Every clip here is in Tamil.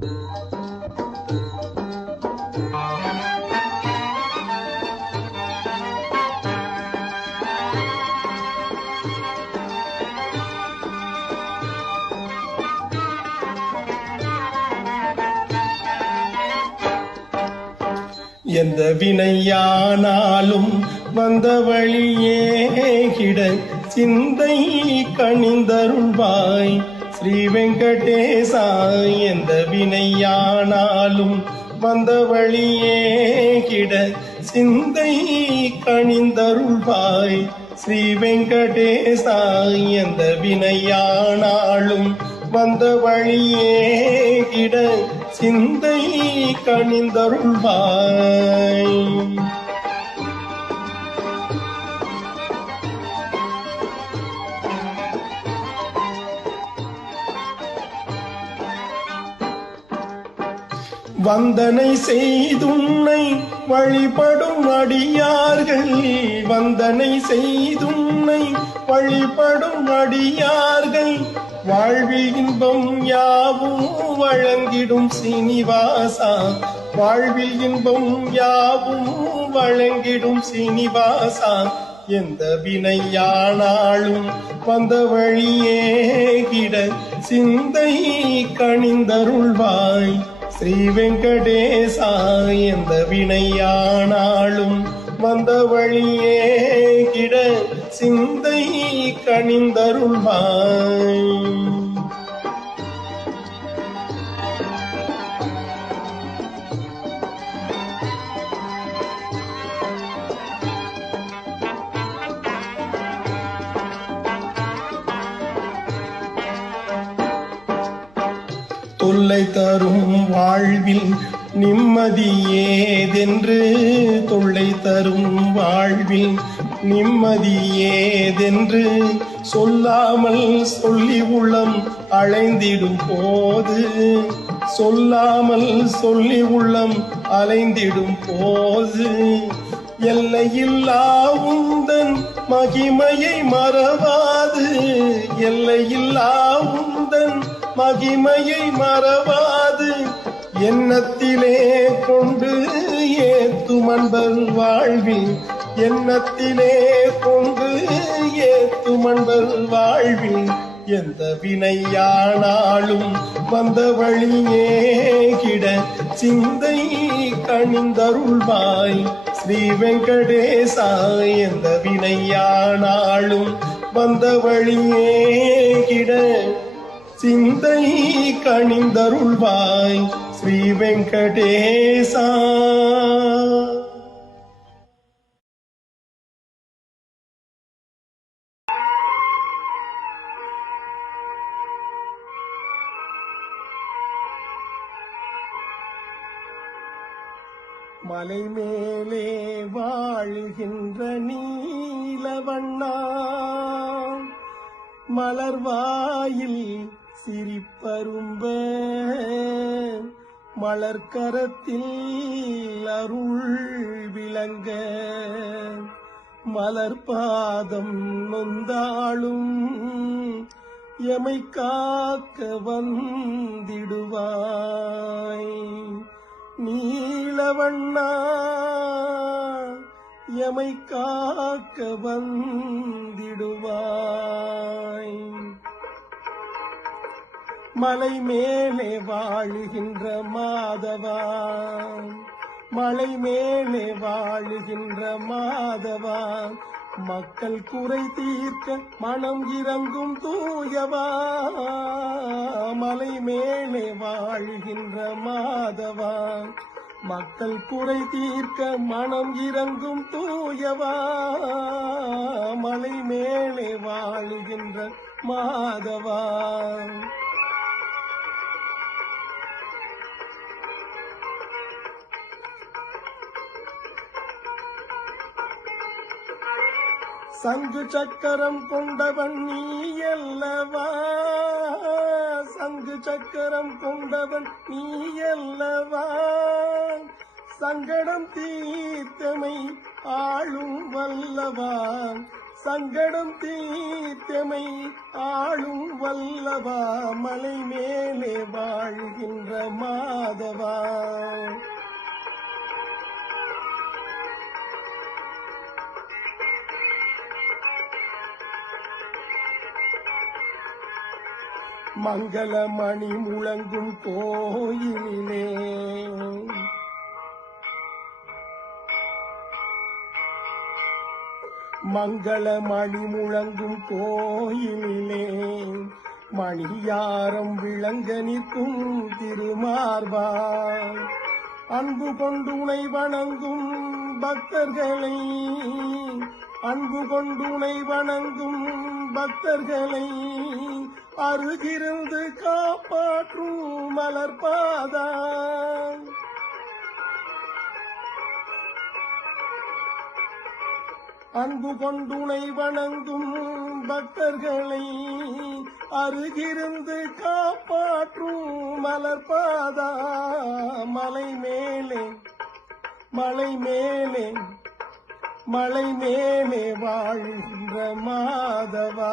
எந்த வினையானாலும் வந்த வழியே கிட சிந்தை கணிந்தருள்வாய் ஸ்ரீ வெங்கடேசா. எந்த வினையானாலும் வந்த வழியே கிட சிந்தை கணிந்தருள்வாய் ஸ்ரீ வெங்கடேசா. எந்த வினையானாலும் வந்த வழியே கிட சிந்தை கணிந்தருள்வாய். வந்தனை செய்துன்னை வழிபடும் அடியார்கள், வந்தனை செய்துன்னை வழிபடும் அடியார்கள் வாழ்வில் இன்பம் யாவும் வழங்கிடும் சீனிவாசா. வாழ்வில் இன்பம் யாவும் வழங்கிடும் சீனிவாசா. எந்த வினையானாலும் வந்த வழியே கிட சிந்தை கணிந்தருள்வாய் ஸ்ரீ வெங்கடேசா. எந்த வினையானாலும் வந்த வழியே கிட சிந்தை கணிந்தருள்வாய். தொல்லை தரும் வாழ்வில் நிம்மதியேதென்று, தொல்லை தரும் வாழ்வில் நிம்மதியேதென்று சொல்லாமல் சொல்லி உள்ளம் அலைந்திடும் போது, சொல்லாமல் சொல்லி உள்ளம் அலைந்திடும் போது எல்லையில்லா உந்தன் மகிமையை மறவாது, எல்லையில்லா உந்தன் மகிமையை மறவாது எண்ணத்திலே கொண்டு ஏத்தும் அன்பர் வாழ்வில், எண்ணத்திலே கொண்டு ஏத்தும் அன்பர் வாழ்வில். எந்த வினையானாலும் வந்த வழியே கிட சிந்தை கணிந்தருள்வாய் ஸ்ரீ வெங்கடேசா. எந்த வினையானாலும் வந்த வழியே கிட சிந்தை கணிந்தருள்வாய் ஸ்ரீ வெங்கடேசா. மலை மேலே வாழுகின்ற நீலவண்ணா, மலர்வாயில் சிரிப்பரும்ப மலர்கரத்தில் அருள் விளங்க, மலர்பாதம் நொந்தாளும் எமை காக்க வந்திடுவாய் நீலவண்ணா. எமை காக்க வந்திடுவாய். மலை மேலே வாழுகின்ற மாதவா, மலை மேலே வாழுகின்ற மாதவா, மக்கள் குறை தீர்க்க மனம் இறங்கும் தூயவா. மலை மேலே வாழுகின்ற மாதவா, மக்கள் குறை தீர்க்க மனம் இறங்கும் தூயவா. மலை மேலே வாழுகின்ற மாதவா. சங்கு சக்கரம் கொண்டவன் நீ அல்லவா, சங்கு சக்கரம் கொண்டவன் நீ அல்லவா. சங்கடம் தீர்த்தமை ஆளும் வல்லவா, சங்கடம் தீர்த்தமை ஆளும் வல்லவா. மலை மேலே வாழ வாழ்கின்ற மாதவா. மங்களமணி முழங்கும் கோயிலிலே மங்களமணி முழங்கும் கோயிலிலே மணியாரம் விளங்க நிற்கும் திருமார்பா. அன்பு கொண்டுனை வணங்கும் பக்தர்களை அன்பு கொண்டுனை வணங்கும் பக்தர்களை அருகிருந்து காப்பாற்றும் மலர்பாதா. அன்பு கொண்டுனை வணங்கும் பக்தர்களை அருகிருந்து காப்பாற்றும் மலர்பாதா. மலை மேலே மலை மேலே மலை மேலே வாழ்கின்ற மாதவா.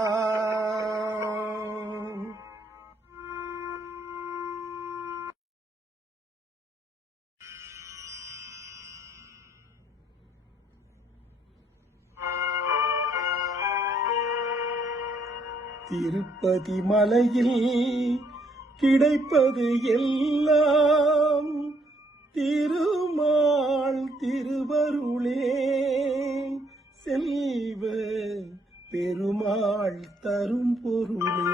திருப்பதி மலையில் கிடைப்பது எல்லாம் திருமால் திருவருளே. செல்வ பெருமாள் தரும் பொருளே.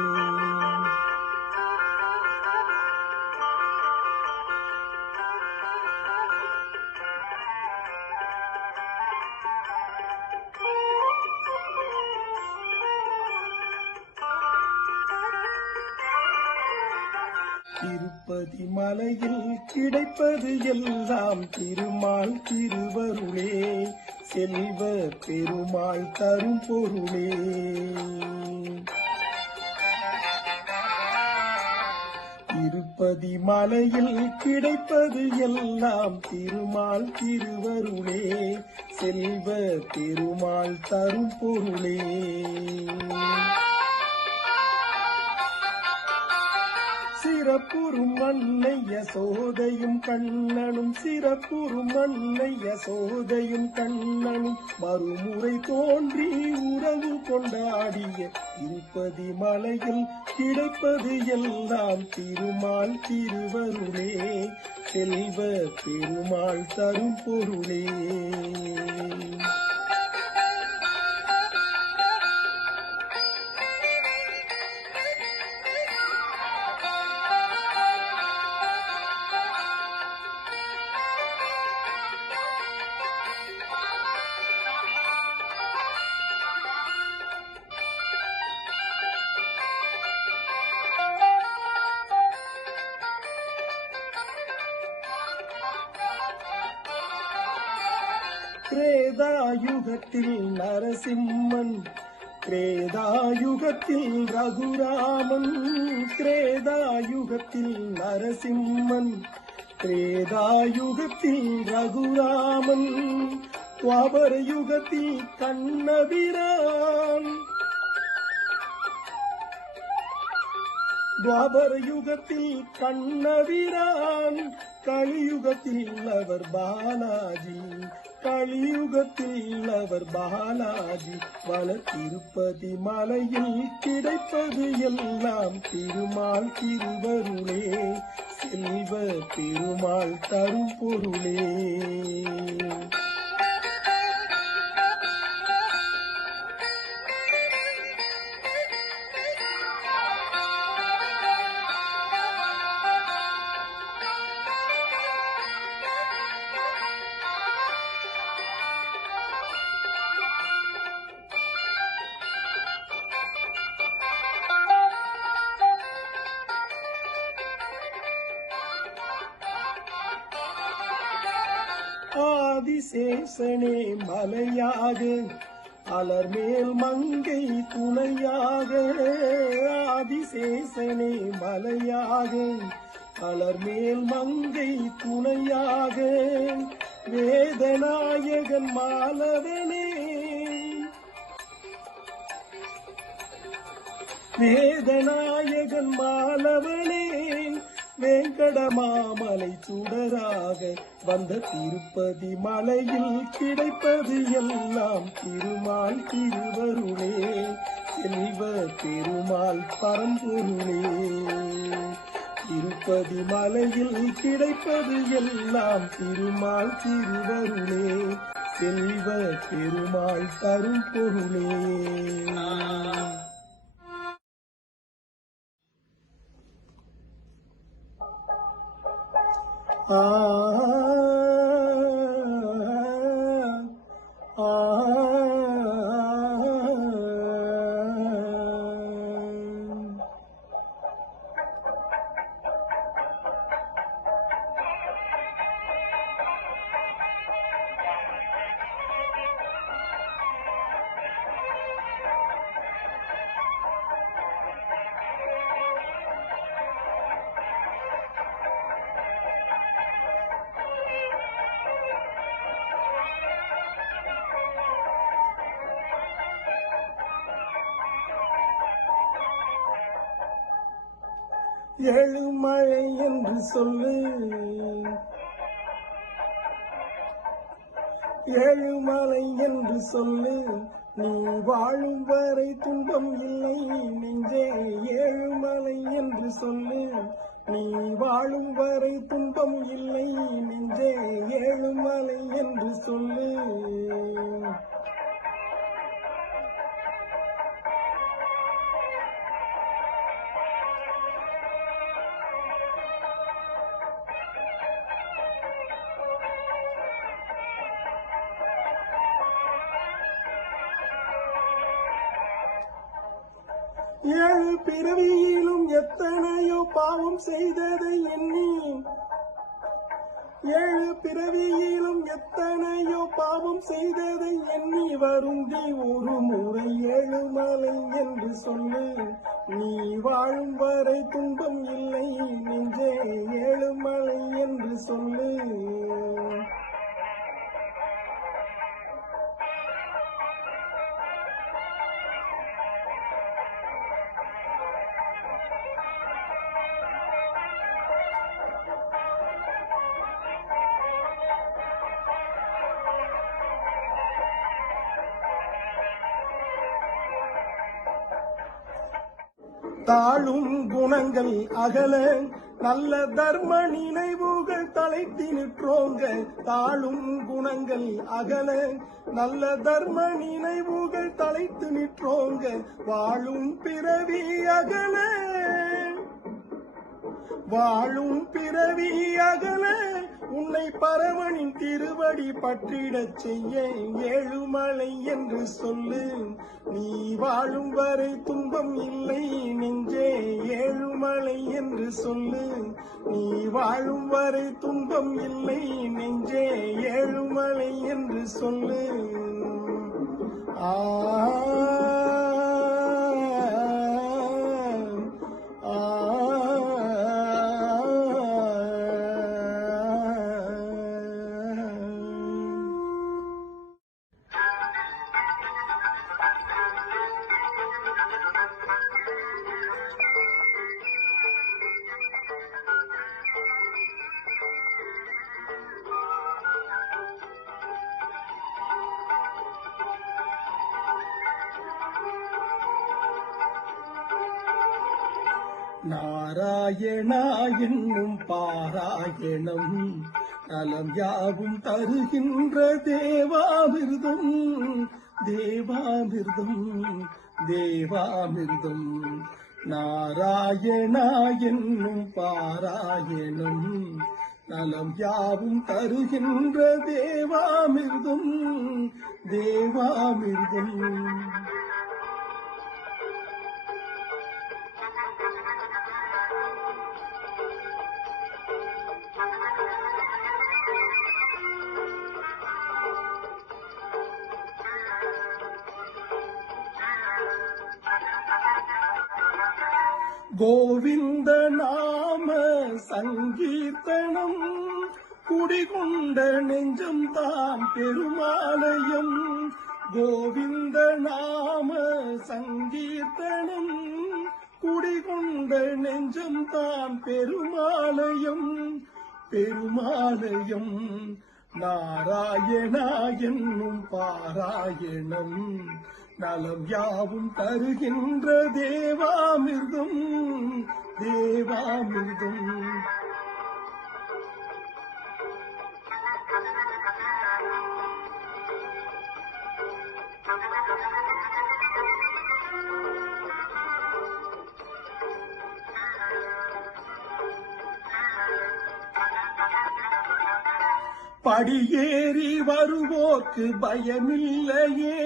திருப்பதி மலையில் கிடைப்பது எல்லாம் திருமால் திருவருளே. செல்வ பெருமாள் தரும் பொருளே. திருப்பதி மலையில் கிடைப்பது எல்லாம் திருமால் திருவருளே. செல்வ பெருமாள் தரும் பொருளே. சிறப்புறும் அன்னை யசோதையும் கண்ணனும் சிறப்புறும் அன்னை யசோதையும் கண்ணனும் மறுமுறை தோன்றி உறவு கொண்டாடிய திருப்பதி மலையில் கிடைப்பது எல்லாம் திருமால் திருவருளே. செல்வ பெருமாள் தரும் பொருளே. திரேதாயுகத்தில் நரசிம்மன் திரேதாயுகத்தில் ரகுராமன். திரேதாயுகத்தில் நரசிம்மன் திரேதாயுகத்தில் ரகுராமன். துவாபர யுகத்தில் கண்ணபிரான். துவாபர யுகத்தில் கண்ணபிரான். கலியுகத்தில் அவர் பாலாஜி. கலியுகத்தில் அவர் பாலாஜி. வளர் திருப்பதி மலையில் கிடைப்பது எல்லாம் திருமால் திருவருளே. செல்வ பெருமாள் தரும் பொருளே. ஆதிசேஷனே மலையாக அலர்மேல் மங்கை துணையாக. ஆதிசேஷனே மலையாக அலர்மேல் மங்கை துணையாக. வேதநாயகன் மாலவனே வேதநாயகன் மாலவனே. வேங்கடமாமலை சுடராக வந்த திருப்பதி மலையில் கிடைப்பது எல்லாம் திருமால் திருவருளே, செல்வ பெருமாள் பரம்பொருளே. திருப்பதி மலையில் கிடைப்பது எல்லாம் திருமால் திருவருளே, செல்வ பெருமாள் தரும் பொருளே. ஆ ஏழுமலை என்று சொல்லு, ஏழுமலை என்று சொல்லு, நீ வாழும் வரை துன்பம் இல்லை நெஞ்சே. ஏழுமலை என்று சொல்லு, நீ வாழும் வரை துன்பம் இல்லை நெஞ்சே. ஏழுமலை என்று சொல்லு. ஏழு பிறவியிலும் எத்தனையோ பாவம் செய்ததை எண்ணி, ஏழு பிறவியிலும் எத்தனையோ பாவம் செய்ததை எண்ணி வருந்தி ஒரு முறை ஏழுமலை என்று சொல்லு, நீ வாழும் வரை துன்பம் இல்லை நெஞ்சே. ஏழுமலை என்று சொல்லு. தாழும் குணங்கள் அகல நல்ல தர்ம நினைவுகள் தலைத்தி நிற்றோங்க. தாழும் குணங்கள் அகல நல்ல தர்ம நினைவுகள் தலைத்து நிற்றோங்க. வாழும் பிறவி அகல, வாழும் பிறவி அகல உன்னை பரமனின் திருவடி பற்றிடச் செய்ய ஏழுமலை என்று சொல்லு, நீ வாழும் வரை துன்பம் இல்லை நெஞ்சே. ஏழுமலை என்று சொல்லு, நீ வாழும் வரை துன்பம் இல்லை நெஞ்சே. ஏழுமலை என்று சொல்லு. ஆ நாராயணா என்னும் பாராயணம் நலம் யாவும் தருகின்ற தேவாமிர்தம், தேவாமிர்தம், தேவாமிர்தம். நாராயணா என்னும் பாராயணம் நலம் யாவும் தருகின்ற தேவாமிர்தம், தேவாமிர்தம். கோவிந்த நாம சங்கீர்த்தனம் குடிகொண்ட நெஞ்சம் தான் பெருமாலயம். கோவிந்த நாம சங்கீர்த்தனம் குடிகொண்ட நெஞ்சம்தான் பெருமாலயம் பெருமாலயம். நாராயணா என்னும் பாராயணம் நலம் யாவும் தருகின்ற தேவாமிர்தம் தேவாமிர்தம். படியேறி வருவோர்க்கு பயமில்லையே,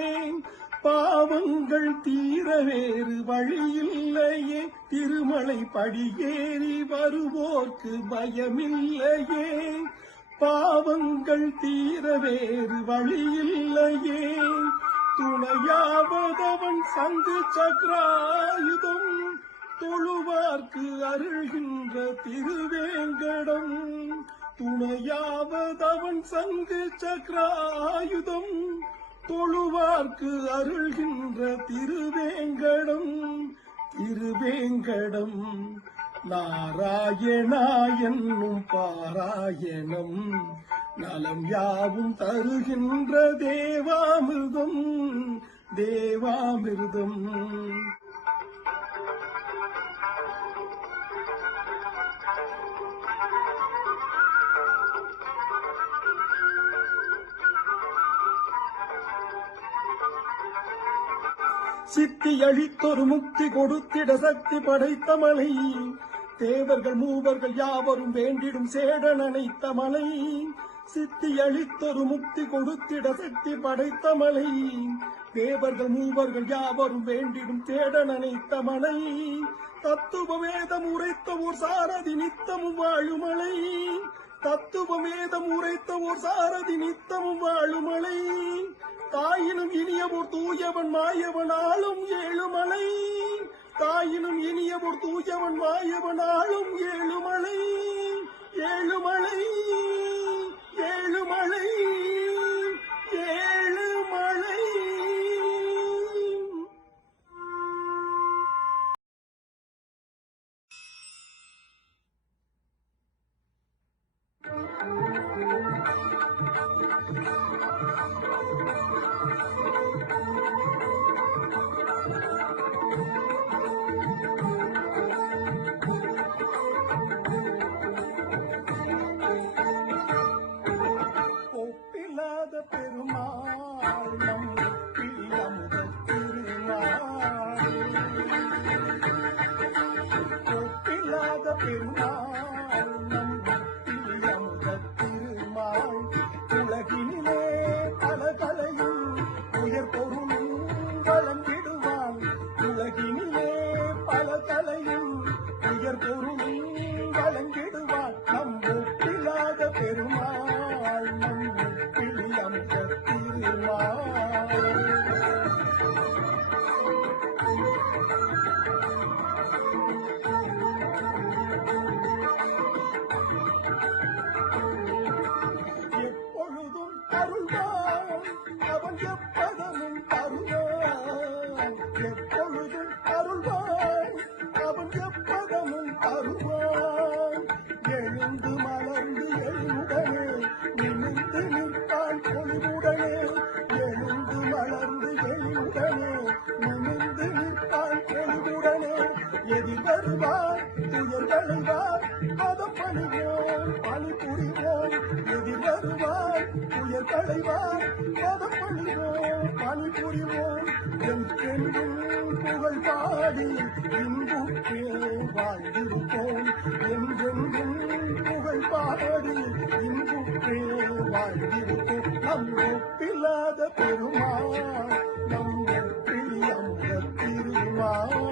பாவங்கள் தீர வேறு வழியில்லையே. திருமலை படியேறி வருவோர்க்கு பயமில்லையே, பாவங்கள் தீர வேறு வழியில்லையே. துணையாவதவன் சங்கு சக்கராயுதம் தொழுவார்க்கு அருள்கின்ற திருவேங்கடம். துணையாவதவன் சங்கு சக்கராயுதம் தொழுவார்க்கு அருள்கின்ற திருவேங்கடம் திருவேங்கடம். நாராயணா என்னும் பாராயணம் நலம் யாவும் தருகின்ற தேவாமிர்தம் தேவாமிர்தம். சித்தி அளித்தொரு முக்தி கொடுத்திட சக்தி படைத்த மலை, தேவர்கள் மூவர்கள் யாவரும் வேண்டிடும் சேடன் அணைத்த மலை. சித்தி அளித்தொரு முக்தி கொடுத்திட சக்தி படைத்த மலை, தேவர்கள் மூவர்கள் யாவரும் வேண்டிடும் சேடன் அணைத்த மலை. தத்துவ வேதம் உரைத்த ஓர் சாரதி நித்தமும் வாழுமலை, தத்துவ வேதம் உரைத்த ஓர் சாரதி நித்தமும் வாழுமலை. தாயினும் இனியவோர் தூயவன் மாயவன் ஆளும் ஏழுமலை, தாயினும் இனியவோர் தூயவன் மாயவன் ஆளும் ஏழுமலை ஏழுமலை ஏழுமலை ஏழுமலை. பெருமாள் நம் பிரியமுத திருமால், ஒப்பில்லாத பெருமாள் நம் பிரியமுத திருமால். உலகினிலே பல கலையும் உயர் பொருளும் வழங்கிடுவான், உலகினிலே பல கலையும் உயர் பொருளும் வழங்கிடுவான். நம் ஒப்பில்லாத பெருமாள் நம் எப்பொழுதும் அருள்வான் அவன் எப்பதமும் தருவான், எப்பொழுதும் அருள்வான் அவன் எப்பதமும் தருவான். எழுந்து மலர்ந்து எழுந்தனே நிமிந்து நிற்பான் பொலிவுடனே, எழுந்து மலர்ந்து எழுந்தனே நிமிந்து நிற்பான் பொலிவுடனே. எதிர் வருவார் துயர் களைவார் பதம் பணிவோம் பணி புரிவோம், எதிர் வருவார் துயர் களைவார் பதம் பணிவோம் பணி புரிவோம். என்றென்றும் புகழ் பாடி இன்புற்றே வாழ்ந்திருப்போம், என்றென்றும் புகழ் பாடி இன்புற்றே வாழ்ந்திருப்போம். நம் ஒப்பில்லாத பெருமாள் நம் பிரியமுத திருமால்.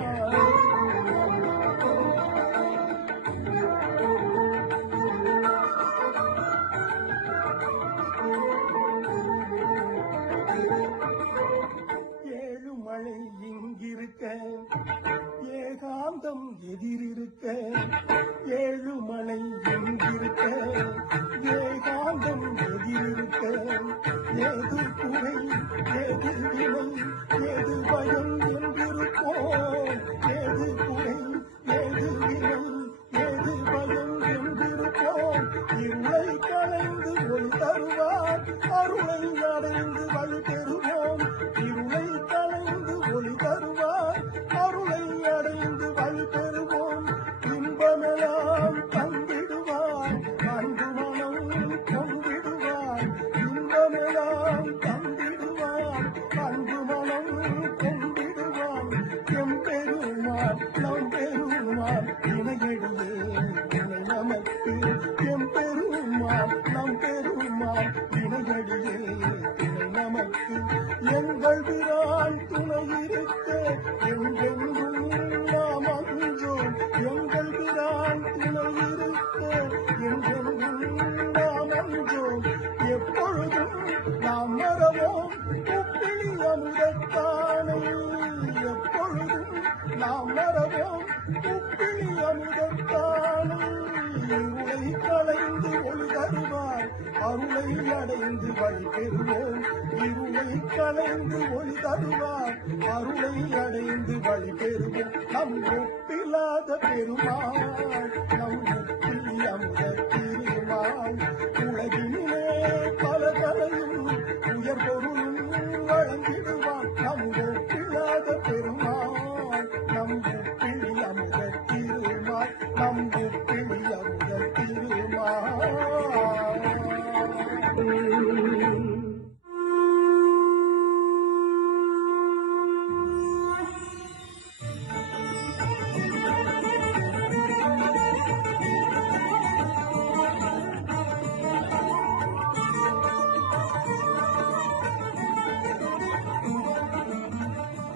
ஏழுமலை இங்கிருக்க ஏகாந்தம் எதிரிருக்க, ஏழுமலை இங்கிருக்க ஏகாந்தம் எதிரிருக்க. ஏது குறை ஏது வினை ஏது பயம் என்றிருப்போம், ஏது குறை எல்லாம் தந்திடுவார் அன்பு மனம் கொண்டிடுவார் இன்பமெல்லாம் தந்திடுவார் அன்பு மனம் கொண்டிடுவார் எம்பெருமான் நம் பெருமான் இணையடியே இணை நமக்கு எம்பெருமான் நம் பெருமான் இணையடியே இணை நமக்கு எங்கள் பிரான் துணை இருக்க என்றென்றும் நாம் அஞ்சோம் எங்கள் பிரான் துணை இருக்க என்றென்றும் நாம் அஞ்சோம் எப்பொழுதும் நாம் மறவோம் உப்பிலி அமுதத்தானை எப்பொழுதும் நாம் மறவோம் உப்பிலி அமுதத்தானை இருளை களைந்து ஒளி தருவார் அருளை அடைந்து வழி பெறுவோம் இருளை களைந்து ஒளி தருவார் அருளை அடைந்து வழி பெறுவோம் நம் ஒப்பில்லாத பெருமாள்